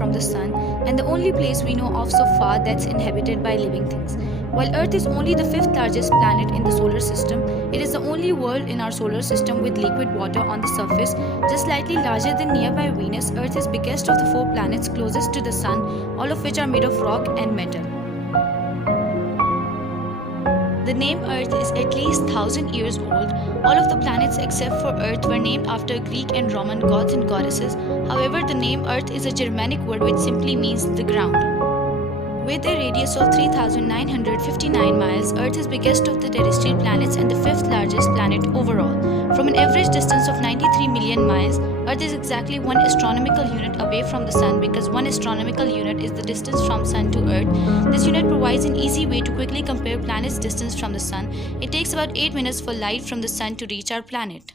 from the Sun, and the only place we know of so far that's inhabited by living things. While Earth is only the fifth largest planet in the solar system, it is the only world in our solar system with liquid water on the surface. Just slightly larger than nearby Venus, Earth is biggest of the four planets closest to the Sun, all of which are made of rock and metal. The name Earth is at least 1,000 years old. All of the planets except for Earth were named after Greek and Roman gods and goddesses. However, the name Earth is a Germanic word which simply means the ground. With a radius of 3,959 miles, Earth is biggest of the terrestrial planets and the fifth largest planet overall. From an average distance of 93 million miles, Earth is exactly one astronomical unit away from the Sun because one astronomical unit is the distance from Sun to Earth. This unit provides an easy way to quickly compare planets' distance from the Sun. It takes about 8 minutes for light from the Sun to reach our planet.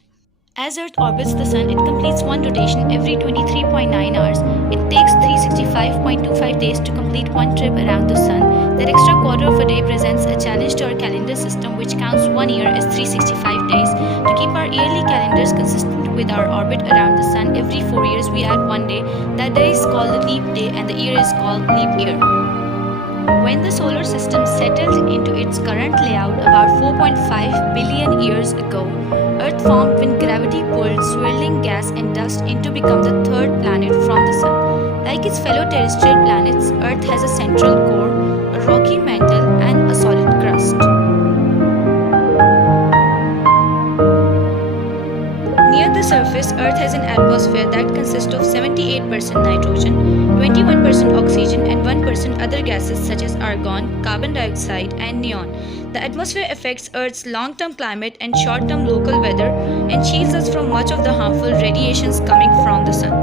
As Earth orbits the Sun, it completes one rotation every 23.9 hours. It takes 365.25 days to complete one trip around the Sun. That extra quarter of a day presents a challenge to our calendar system, which counts 1 year as 365 days. To keep our yearly calendars consistent with our orbit around the Sun, every 4 years we add one day. That day is called the leap day and the year is called leap year. When the solar system settled into its current layout about 4.5 billion years ago, Earth formed when gravity pulled swirling gas and dust in to become the third planet from the Sun. Like its fellow terrestrial planets, Earth has a central core, a rocky mantle, and a solid crust. Near the surface, Earth has an atmosphere that consists of 78% nitrogen, 21% oxygen, and 1% other gases such as argon, carbon dioxide, and neon. The atmosphere affects Earth's long-term climate and short-term local weather and shields us from much of the harmful radiations coming from the Sun.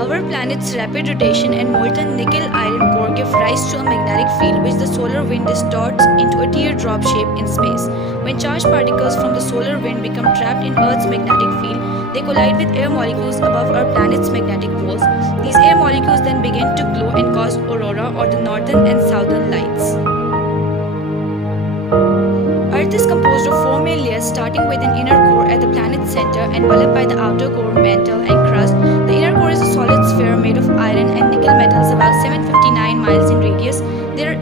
Our planet's rapid rotation and molten nickel-iron core give rise to a magnetic field which the solar wind distorts into a teardrop shape in space. When charged particles from the solar wind become trapped in Earth's magnetic field, they collide with air molecules above our planet's magnetic poles. These air molecules then begin to glow and cause aurora or the northern and southern lights. Earth is composed of four main layers starting with an inner core at the planet's center enveloped by the outer core, mantle, and crust. The inner core is a solid sphere made of iron and nickel metals about 759 miles in radius.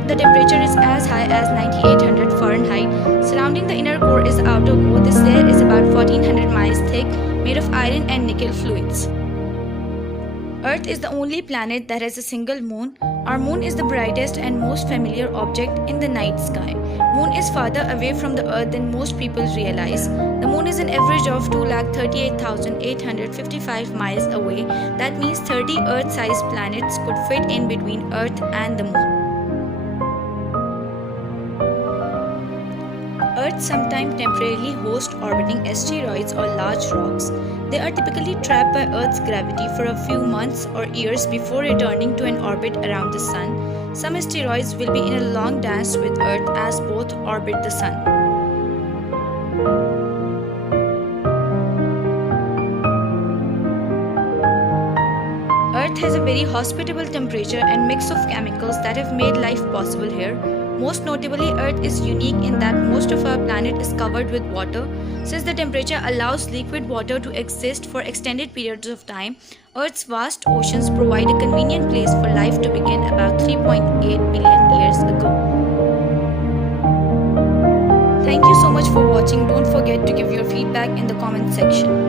The temperature is as high as 9800 Fahrenheit. Surrounding the inner core is the outer core. This layer is about 1400 miles thick, made of iron and nickel fluids. Earth is the only planet that has a single moon. Our moon is the brightest and most familiar object in the night sky. Moon is farther away from the Earth than most people realize. The moon is an average of 238,855 miles away. That means 30 Earth-sized planets could fit in between Earth and the moon. Earth sometimes temporarily hosts orbiting asteroids or large rocks. They are typically trapped by Earth's gravity for a few months or years before returning to an orbit around the Sun. Some asteroids will be in a long dance with Earth as both orbit the Sun. Earth has a very hospitable temperature and mix of chemicals that have made life possible here. Most notably, Earth is unique in that most of our planet is covered with water. Since the temperature allows liquid water to exist for extended periods of time, Earth's vast oceans provide a convenient place for life to begin about 3.8 billion years ago. Thank you so much for watching. Don't forget to give your feedback in the comment section.